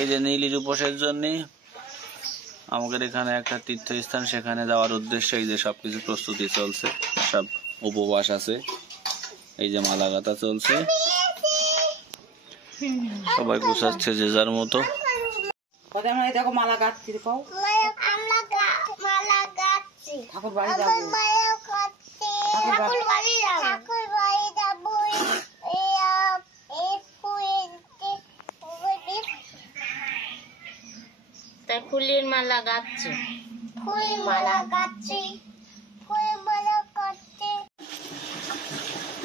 এই যে নীলির উপোসের জন্য আমাদের এখানে একটা তীর্থস্থান, সেখানে যাওয়ার উদ্দেশ্যে এই যে সবকিছু প্রস্তুতি চলছে, সব উপবাস আছে, এই যে মালা গাঁথা চলছে, সবাই গুছাচ্ছে যে যার মতো। দেখো মালা গাচ্ছি, ঠাকুর বাড়ি যাবো, তাই ফুলের মালা গাচ্ছে,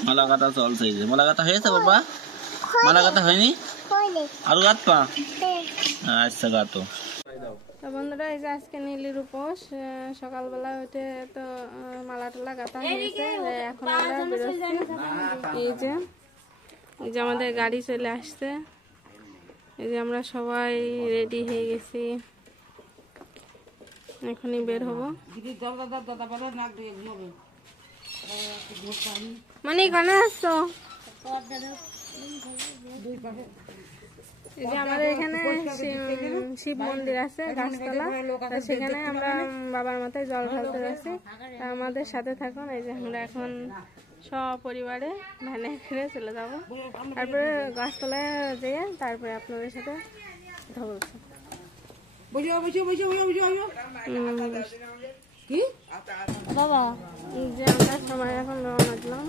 মালা গাঁথা চলছে। এই যে মালা গাঁথা হয়েছে বাবা, মালা গাঁথা হয়নি, আরো গাঁথপা? আচ্ছা গাঁথো। বন্ধুরা, এই যে আজকে নীলির উপোস, সকালবেলা উঠে তো মালা টালা গাঁথা হয়েছে, এখন আমরা বেরোচ্ছি। এই যে আমাদের গাড়ি চলে আসছে, এই যে আমরা সবাই রেডি হয়ে গেছি, এখনই বের হবো। মানে কানে আসছো? এই যে আমাদের এখানে শিব মন্দির আছে গাছতলা, সেখানে আমরা বাবার মাথায় জল ঢালতে যাচ্ছি, আমাদের সাথে থাকুন। এই যে আমরা এখন সপরিবারে ভ্যানে ফিরে চলে যাবো, তারপরে গাছতলায় যেয়ে তারপরে আপনাদের সাথে কথা বলছি। বাবা, যে আমরা সবাই এখন রওনা দিলাম।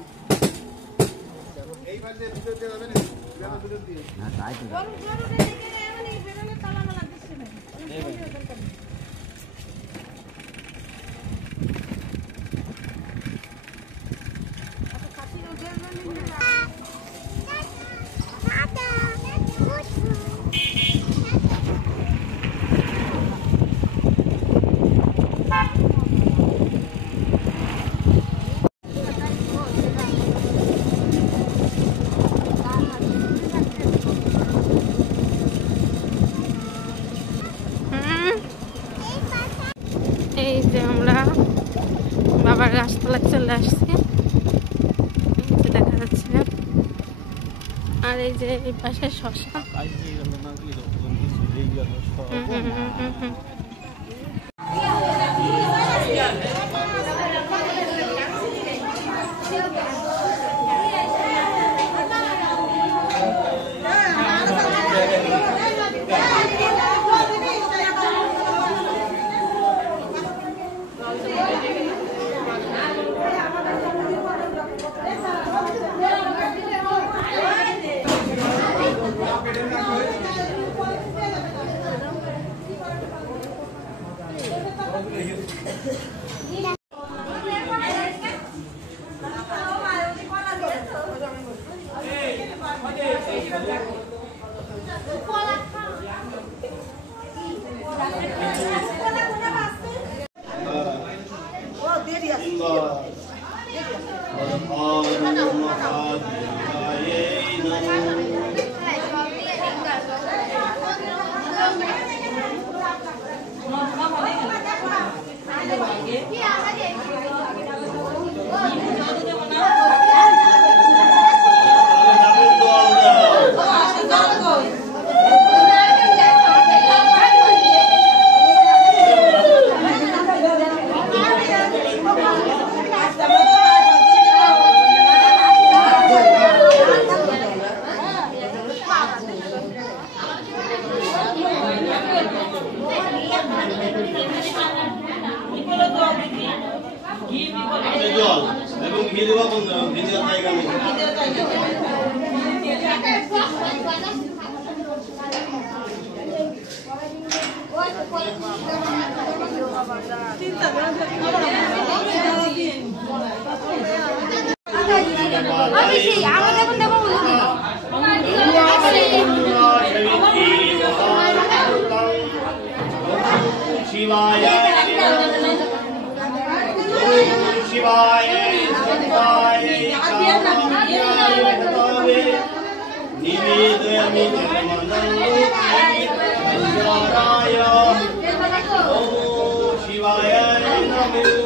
এই যে আমরা বাবার গাছতলায় চলে আসছি, দেখা যাচ্ছে। আর এই যে এই পাশে শশা। शिवाय शिवाय सत्ताय चामुण्डाय निवेदयामि जगन्मन्दनाय ओम शिवाय नमः।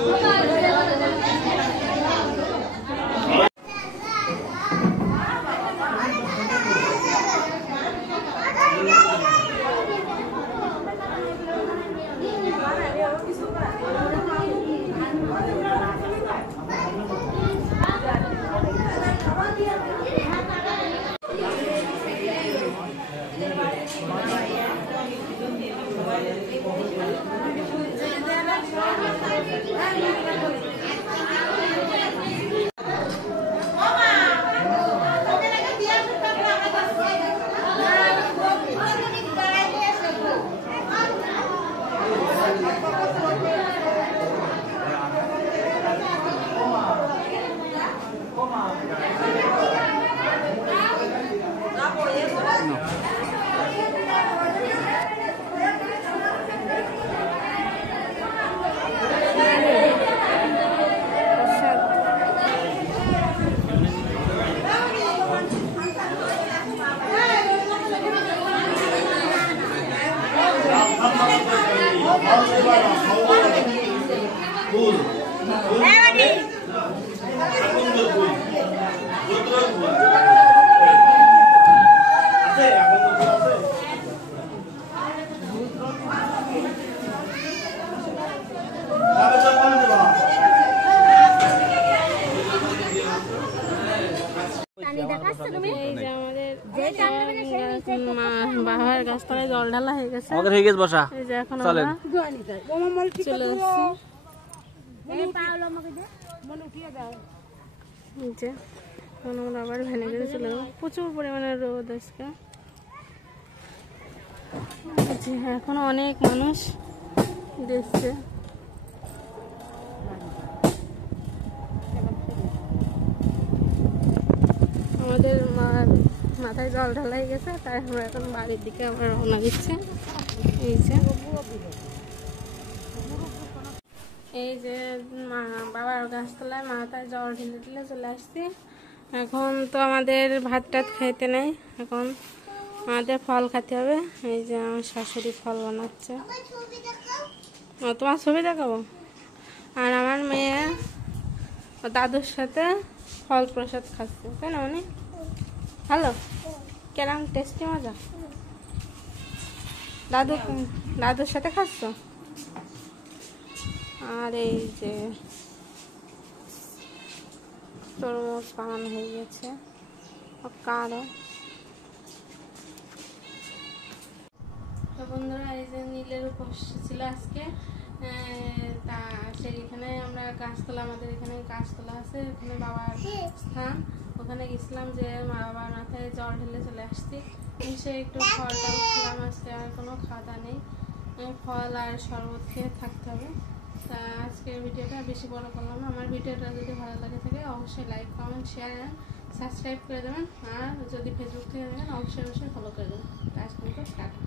বাবার গাছতলায় জল ঢালা হয়ে গেছে। আমাদের হয়ে গেছে বসা। এই যে এখন চলেন। আমরা চলে আসছি। এই যে এখন আমরা আবার ভ্যানে করে চলে যাবো। প্রচুর পরিমাণে রোদ আজকে। এখনো অনেক মানুষ দেখছে। আমাদের মাথায় জল ঢালাই গেছে, তাই আমরা এখন বাড়ির দিকে আমরা রওনা দিচ্ছি। এই যে বাবার গাছতলায় মাথায় জল ঢেলে ঢেলে চলে আসছি। এখন তো আমাদের ভাত টাত খাইতে নেই, এখন আমাদের ফল খেতে হবে। এই যে আমার শাশুড়ি ফল বানাচ্ছে। তোমার ছবি দেখাবো। আর আমার মেয়ে দাদুর সাথে ফল প্রসাদ খাচ্ছে, তাই না? মানে হ্যালো, কেরম টেস্টি মজা। দাদুর সাথে খাচ্ছ। আর এই যে তরমুজ বানানো হয়ে গেছে কারো। তো বন্ধুরা, এই যে নীলের উপোস ছিল আজকে, তা সেইখানে আমরা গাছতলা, আমাদের এখানে গাছতলা আছে, ওখানে বাবার স্থান, ওখানে গেছিলাম। যে মা বাবার মাথায় জল ঢেলে চলে আসছি। সে একটু ফলটা খেলাম আজকে, আর কোনো খাওয়া দাওয়া নেই, ফল আর শরবত খেয়ে থাকতে হবে। তা আজকের ভিডিওটা বেশি বড় করলাম না। আমার ভিডিওটা যদি ভালো লাগে থাকে অবশ্যই like, comment, share and subscribe করে দেবেন। আর যদি ফেসবুক থেকে দেখেন অবশ্যই ফলো করে দেবেন। আজকে টাটা।